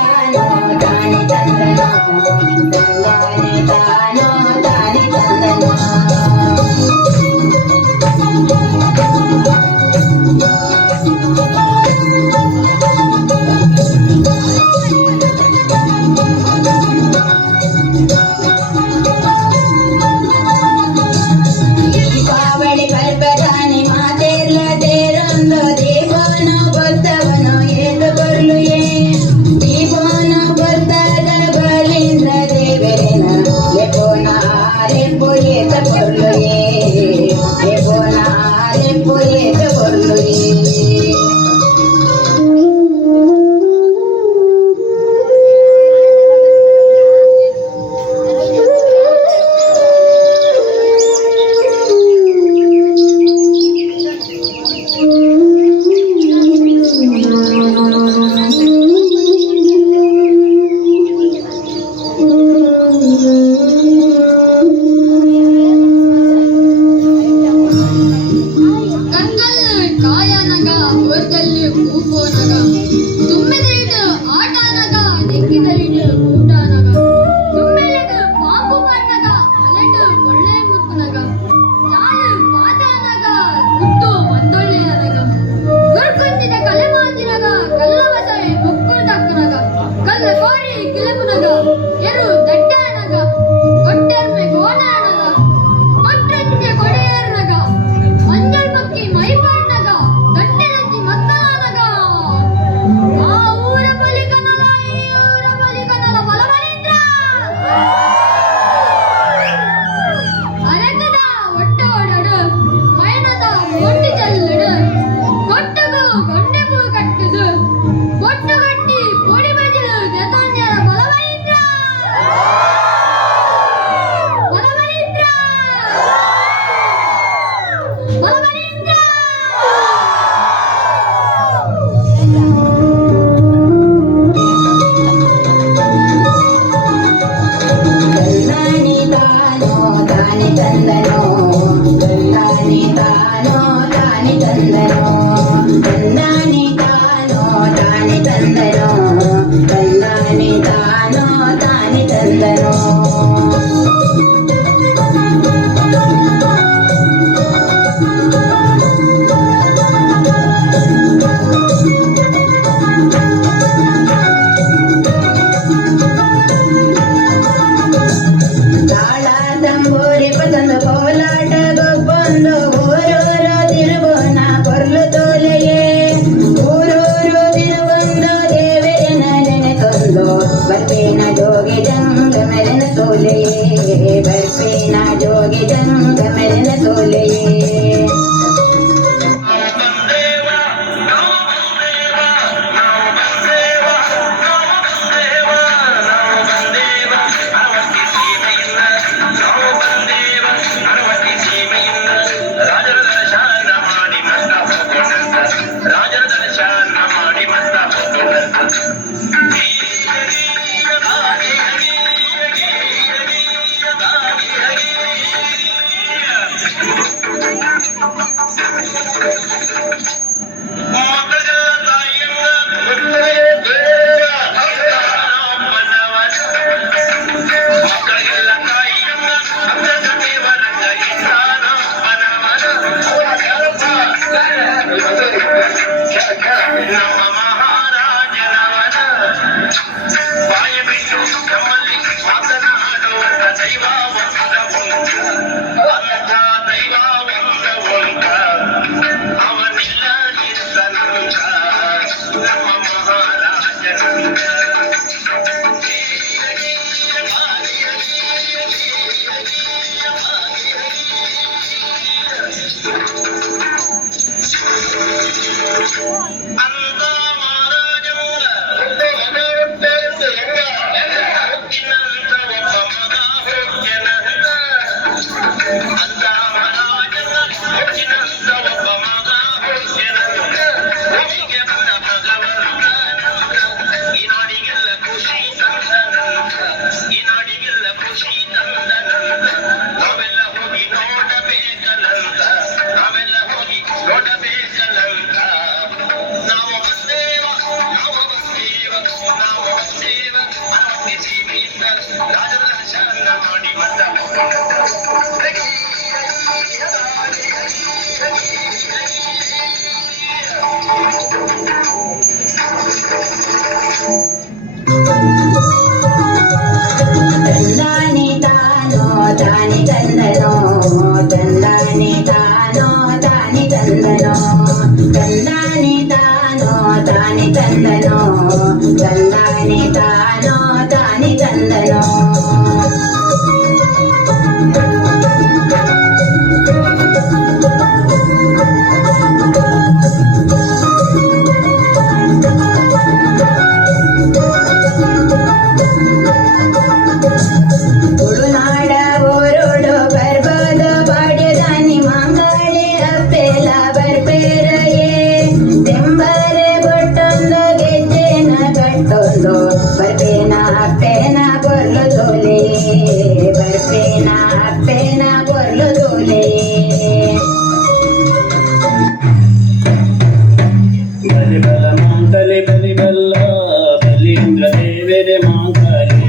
ತಾನೋ ತಾನೆ ತಂದನೋ ತಂದಾನೆ ತಾನೋ ತಾನೆ ತಂದನೋ ದೀಪಾವಳಿ ಪರ್ವತಾನೆ ಮಾತೆಲ್ಲ ತೇರೊಂದು ದೀಪವನು ಬರ್ತವನು ಎದ್ದು ಬರ್ಲುಯೇ ದೀಪವನು ಬರ್ತದ ಬಲಿಂದ್ರ ದೇವರೇನ ಲೆಪೋನ ಲೆಪ್ಪು ಏತ ಬರ್ಲುಯೇ ಲೆಪೋನ ಲೆಪ್ಪು ಏತ ಬರ್ಲುಯೇ ತಂದಾನೆ ತಾನೋ ತಾನೆ ತಂದನೋ ತಂದಾನೆ ತಾನೋ ತಾನೆ ತಂದನೋ ತಂದಾನೆ ತಾನೋ ತಾನೆ ತಂದನೋ ತಂದಾನೆ ತಾನೋ ತಾನೆ ತಂದನೋ ತುಳುನಾಡ ಊರೋಡು ಬರ್ಬೋದು ಬಾಡ್ಯದಾನಿ ಮಾಂಗಾಳಿ ಅಪ್ಪೆಲ ಬರ್ಬೇರಯೇ ತೆಂಬರೆ ಬೊಟ್ಟೊಂದು ಗೆಜ್ಜೆನ ಕಟ್ಟೊಂದು ಬರ್ಬೇನ ಅಪ್ಪೆನ ಕೊರ್ಲು ತೋಲೆಯೇ ಬರ್ಬೇನ ಅಪ್ಪೆನ ಕೊರ್ಲು ತೋಲೆಯೇ ಬಲಿಬಲ ಮಾಂಕಲಿ ಬಲಿಬಲ್ಲ ಬಲೀಂದ್ರ ದೇವರೆ ಮಾಂಕಲಿ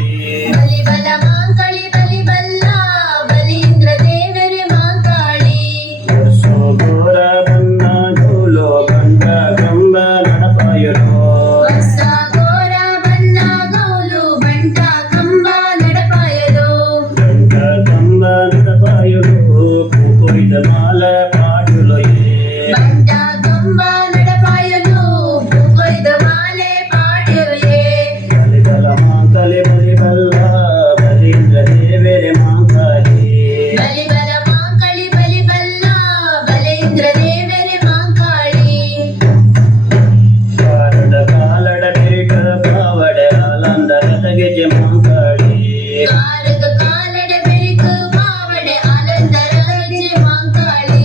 ಬಲಿಬಲ ಮಾಂಕಳಿ ಬಲಿಬಲ್ಲ ಬಲೀಂದ್ರ ದೇವರೆ ಮಾಂಕಾಳಿ ಸೋಗೋರ ಬನ್ನ ಗೋಲೋ ಗಂಡ ಕಂಬ ನಡಪಾಯರು ಹೊಸ ಗೋರ ಬನ್ನ ಗೌಲು ಬಂಟ ಕಂಬ ನಡಪಾಯದು ಗಂಡ ಕಂಬ ನಡಪಾಯರು ಕೊಯ್ದ ಮಾಲ ಪಾಡುಲೊಯೇ ಬಂಟ ಕಂಬ ನಡಪಾಯದು ಕೊಯ್ದ ಮಾಲೆ ಪಾಡ್ಯವೇ ಬಲಿಬಲ ಮಾಂಕಲಿ ಬಲಿಬಲ್ಲ ಬಲೀಂದ್ರ ದೇವರೆ ಮಾಂಕಲಿ ಬಲಿಬಲ ಮಾಂಕಳಿ ಬಲಿಬಲ್ಲ ಬಲೀಂದ್ರ ದೇವರೆ ಮಾಂಕಾಳಿ ಕಾರಡ ಕಾಲಡ ಬೇಕ ಪಾವಡ ಆಲಂದರದ ಗೆಜೆ ಮಾಂಕಳಿ ಕಾಲದ ಕಾಲಡ ಬೆಳಕು ಪಾವಡೆ ಆನಂದರ ಗೆಜ್ಜೆ ಮಾಂಕಾಳಿ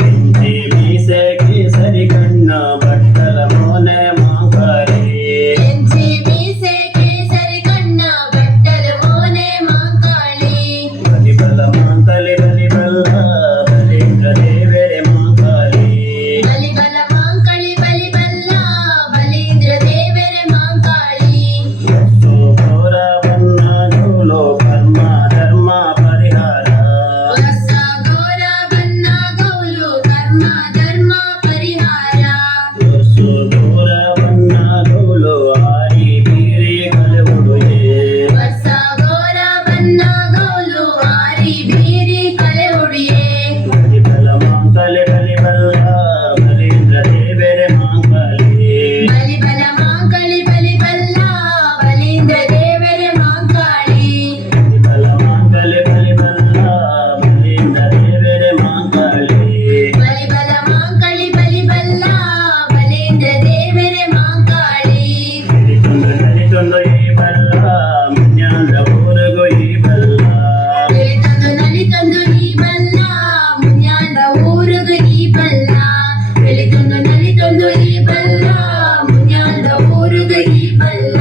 ಬೆಂಚಿ ಮೀಸೆ ಕೇಸರಿ ಕಣ್ಣ ಬಟ್ಟಲ ಮೋನೆ ಮಾಂಕಲಿ ಎಂಚಿ ಮೀಸೆ ಕೇಸರಿ ಕಣ್ಣ ಬಟ್ಟಲ ಮೋನೆ ಮಾಂಕಾಳಿ ಬಲಿಬಲ ಮಾಂಕಲಿ ಬಲಿಬಲ್ಲ ಬಲೀಂದ್ರ ದೇವರೆ ಮಾಂಕಲಿ ಬಲಿಬಲ ಮಾಂಕಳಿ ಬಲಿಬಲ್ಲ ಬಲೀಂದ್ರ ದೇವರೆ ಮಾಂಕಾಳಿ ವಸ್ತು ಘೋರ ಬನ್ನ ಗೋಲೋ ಕರ್ಮ ಧರ್ಮ ಪರಿಹಾರ ಹೊಸ ಘೋರ ಬನ್ನ ಗೌಲು ಕರ್ಮ ಧರ್ಮ ಪರಿಹಾರ ವಸ್ತು ಘೋರ ಬನ್ನ ಗೋಲೋ ಆರಿ ಬೀರಿ ಕಲೆವುಡುಯೇ ಹೊಸ ಘೋರ ಬನ್ನ ಗೌಲು ಆರಿ ಬೀರಿ ಕಲೆ ಹುಡಿಯೇ ಬಲಿಬಲ ಮಾಂಕಲಿ ಬಲಿಬಲ್ಲ ಬಲೀಂದ್ರ ದೇವರೆ ಮಾಂಕಲಿ ಬಲಿಬಲ ಮಾಂಕಳಿ ಬಲಿಬಲ್ಲ ಬಲೀಂದ್ರ ದೇವರೆ ಮಾಂಕಾಳಿ ಬಲಿಬಲ ಮಾಂಕಲಿ ಬಲಿಬಲ್ಲ ಬಲೀಂದ್ರ ದೇವರೆ ಮಾಂಕಲಿ ಬಲಿಬಲ ಮಾಂಕಳಿ ಬಲಿಬಲ್ಲ ಬಲೀಂದ್ರ ದೇವರೆ ಮಾಂಕಾಳಿ ನಲಿತೊಂದು ಈ ಬಲ್ಲ ಮುನ್ಯಾಂದ ಊರಗು ಈ ಬಲ್ಲ ತಿಳಿತಂದು ನಲಿತಂದು ಈ ಬಲ್ಲ ಮುನ್ಯಾಂದ ಊರುಗು ಈ ಬಲ್ಲ ತಿಳಿತಂದು ನಲಿತಂದು ಈ ಬಲ್ಲ ಮುನ್ಯಾಂದ ಊರುಗು ಈ ಬಲ್ಲ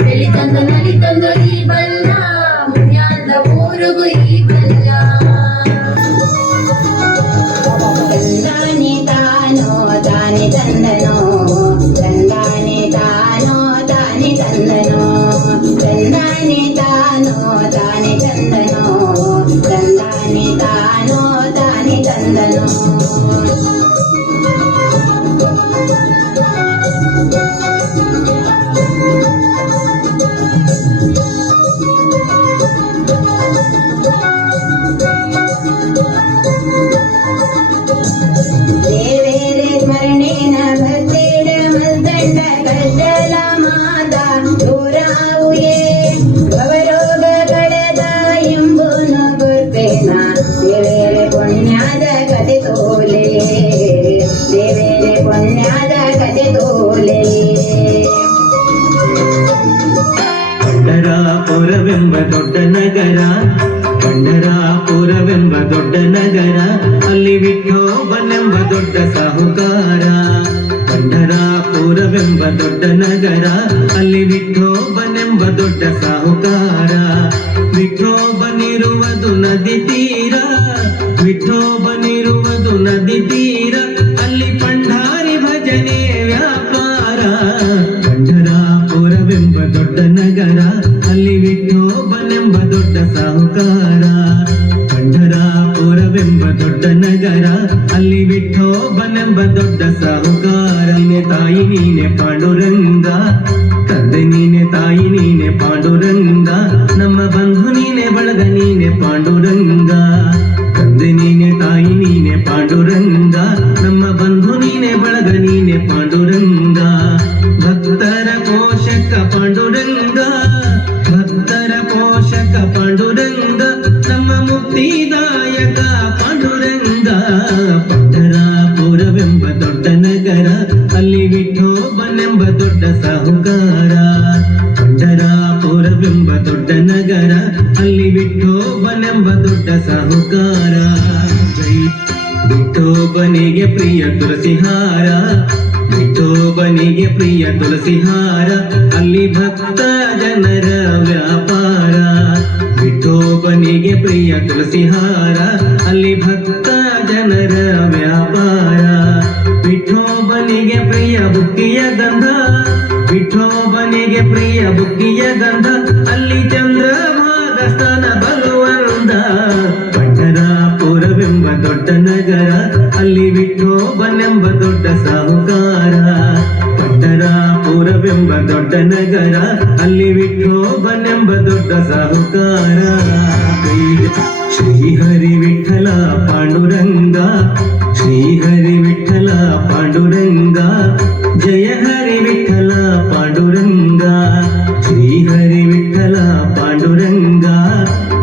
ತಿಳಿತಂದು ನಲಿತಂದು ಈ ಬಲ್ಲ ಮುನ್ಯಾಂದ ಊರುಗು ಈ ಬಲ್ಲ ತಂದಾನೆ ತಾನೋ ತಾನೆ ತಂದನೋ ತಂದಾನೆ ತಾನೋ ತಾನೆ ತಂದನೋ ತಂದಾನೆ ತಾನೋ ತಾನೆ ತಂದನೋ ತಂದಾನೆ ತಾನೋ ತಾನೆ ತಂದನೋ ದೇವೇರೆ ಸ್ಮರಣೇನ ಭಕ್ತೇಡ ಮಲ್ದಂಡ ಕಡ್ಡಲ ಮಾತ ದೂರಾವುಯೇ ಭವರೋಗ ಕಳೆದ ಎಂಬುನು ಗುರ್ಪೇನ ದೇವೇರೆ ಪುಣ್ಯದ ಕತೆ ತೋಲೆ ದೇವೇರೆ ಪುಣ್ಯದ ಕತೆ ತೋಲೆ ಪಂಢರಾಪುರವೆಂಬ ದೊಡ್ಡ ನಗರ ಪಂಢರಾಪುರವೆಂಬ ದೊಡ್ಡ ನಗರ ಅಲ್ಲಿ ವಿಠೋಬನೆಂಬ ದೊಡ್ಡ ಸಾಹುಕಾರ ಪಂಢರಾಪುರವೆಂಬ ದೊಡ್ಡ ನಗರ ಅಲ್ಲಿ ವಿಠೋಬನೆಂಬ ದೊಡ್ಡ ಸಾಹುಕಾರ ವಿಠೋಬನಿರುವುದು ನದಿ ತೀರ ವಿಠೋಬನಿರುವುದು ನದಿ ತೀರ ಅಲ್ಲಿ ಪಂಢಾರಿ ಭಜನೆ ವ್ಯಾಪಾರ ಪಂಢರಾಪುರವೆಂಬ ದೊಡ್ಡ ನಗರ ಅಲ್ಲಿ ವಿಠೋಬನೆಂಬ ದೊಡ್ಡ ಸಾಹುಕಾರ ಪಂಢರಾಪುರವೆಂಬ ದೊಡ್ಡ ನಗರ ಅಲ್ಲಿ ವಿಠೋಬನೆಂಬ ದೊಡ್ಡ ಸಾಹುಕಾರ ನೀನೆ ತಾಯಿ ನೀನೆ ಪಾಂಡುರಂಗ ತಂದೆ ನೀನೆ ತಾಯಿ ನೀನೆ ಪಾಂಡುರಂಗ ನಮ್ಮ ಬಂಧು ನೀನೆ ಬಳಗ ನೀನೆ ಪಾಂಡುರಂಗ ತಂದೆ ನೀನೆ ತಾಯಿ ನೀನೆ ಪಾಂಡುರಂಗ ನಮ್ಮ ಬಂಧು ನೀನೆ ಬಳಗ ನೀನೆ ಪಾಂಡುರಂಗ ಭಕ್ತರ ಪೋಷಕ ಪಾಂಡುರಂಗ ಭಕ್ತರ ಪೋಷಕ ಪಾಂಡುರಂಗ ನಮ್ಮ ಮುಕ್ತಿದಾಯಕ ಪಾಂಡುರಂಗ ಪಂಢರಾಪುರವೆಂಬ ದೊಡ್ಡ ನಗರ ಅಲ್ಲಿ ವಿಠೋಬನೆಂಬ ದೊಡ್ಡ ಸಾಹುಕಾರ ಪಂಢರಾಪುರವೆಂಬ ದೊಡ್ಡ ನಗರ ಅಲ್ಲಿ ವಿಠೋಬನೆಂಬ ದೊಡ್ಡ ಸಾಹುಕಾರ ಜೈ ವಿಠೋಬನಿಗೆ ಪ್ರಿಯ ತುಳಸಿಹಾರ ವಿಠೋಬನಿಗೆ ಪ್ರಿಯ ತುಳಸಿಹಾರ ಅಲ್ಲಿ ಭಕ್ತ ಜನರ ವ್ಯಾಪಾರ ವಿಠೋಬನಿಗೆ ಪ್ರಿಯ ತುಳಸಿಹಾರ ಅಲ್ಲಿ ಭಕ್ತ ಜನರ ವ್ಯಾಪಾರ ವಿಠೋಬನಿಗೆ ಪ್ರಿಯ ಬುಕ್ಕಿಯ ಗಂಧ ವಿಠೋಬನಿಗೆ ಪ್ರಿಯ ಬುಕ್ಕಿಯ ಗಂಧ ಅಲ್ಲಿ ಚಂದ್ರಭಾಗ ಸ್ಥಾನ ಬಲುವಂದ ಪಂಢರಾಪುರವೆಂಬ ದೊಡ್ಡ ನಗರ ಅಲ್ಲಿ ವಿಠೋಬನೆಂಬ ದೊಡ್ಡ ಸಾಹುಕಾರ ಪಂಢರಾಪುರವೆಂಬ ದೊಡ್ಡ ನಗರ ಅಲ್ಲಿ ವಿಠೋಬನೆಂಬ ದೊಡ್ಡ ಸಾಹುಕಾರ ಶ್ರೀಹರಿ ವಿಠಲ ಪಾಂಡುರಂಗ ಶ್ರೀಹರಿ ವಿಠಲ ಪಾಂಡುರಂಗ ಜಯ ಹರಿ ವಿಠಲ ಪಾಂಡುರಂಗ ಶ್ರೀಹರಿ ವಿಠಲ ಪಾಂಡುರಂಗ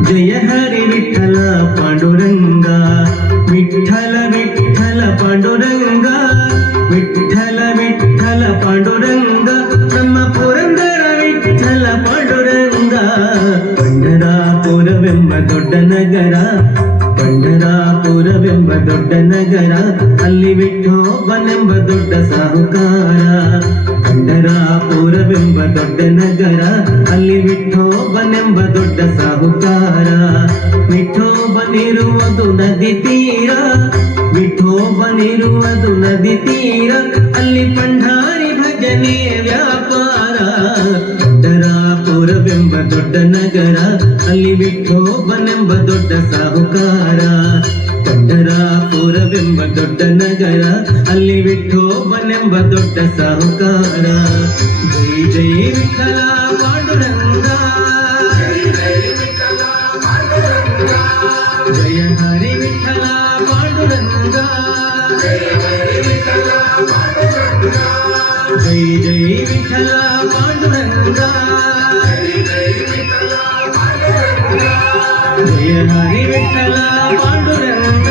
ಜಯ ಹರಿ ವಿಠಲ ಪಾಂಡುರಂಗ ವಿಠಲ ವಿಠಲ ಪಾಂಡುರಂಗ ವಿಠಲ ವಿಠಲ ಪಾಂಡುರಂಗ ನಮ್ಮ ಪುರಂದರ ವಿಠಲ ಪಾಂಡುರಂಗ ಪಂಢರಾಪುರವೆಂಬ ದೊಡ್ಡ ನಗರ ಪಂಢರಾಪುರವೆಂಬ ದೊಡ್ಡ ನಗರ ಅಲ್ಲಿ ವಿಠೋಬನೆಂಬ ದೊಡ್ಡ ಸಾಹುಕಾರ ಪಂಢರಾಪುರವೆಂಬ ದೊಡ್ಡ ನಗರ ಅಲ್ಲಿ ವಿಠೋಬನೆಂಬ ದೊಡ್ಡ ಸಾಹುಕಾರ ವಿಠೋಬನಿರುವುದು ನದಿ ತೀರ ವಿಠೋಬನಿರುವುದು ನದಿ ತೀರ ಅಲ್ಲಿ ಪಂಢಾರಿ ಭಜನೆ ವ್ಯಾಪಾರ ಪಂಢರಾಪುರವೆಂಬ ದೊಡ್ಡ ನಗರ ಅಲ್ಲಿ ವಿಠೋಬನೆಂಬ ದೊಡ್ಡ ಸಾಹುಕಾರ ಪಂಢರಾಪುರವೆಂಬ ದೊಡ್ಡ ನಗರ ಅಲ್ಲಿ ವಿಠೋಬನೆಂಬ ದೊಡ್ಡ ಸಾಹುಕಾರ ಜೈ ಜೈ ವಿಠಲ ಪಾಂಡುರಂಗ ಜಯ ಹರಿ ವಿಠಲ ಪಾಂಡುರಂಗ ಜೈ ಜೈ ವಿಠಲ ಪಾಂಡುರಂಗ ಜಯ ಹರಿ ವಿಠಲ ಪಾಂಡುರಂಗ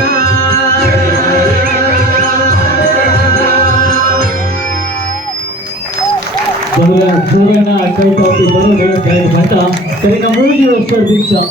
ಸೂರ್ಯನ ಕೈ ತಪ್ಪಿ ಬರೋದು ಕೈ ಮಠ ಕಡೆಗೆ 3 ವರ್ಷ ದೀಕ್ಷಾ